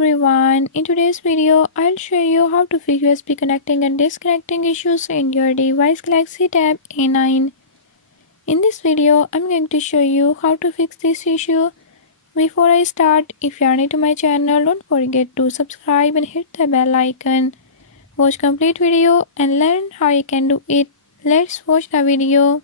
everyone, in today's video I'll show you how to fix USB connecting and disconnecting issues in your device Galaxy Tab A9. In this video I'm going to show you how to fix this issue. Before I start, if you are new to my channel, don't forget to subscribe and hit the bell icon. Watch complete video and learn how you can do it. Let's watch the video.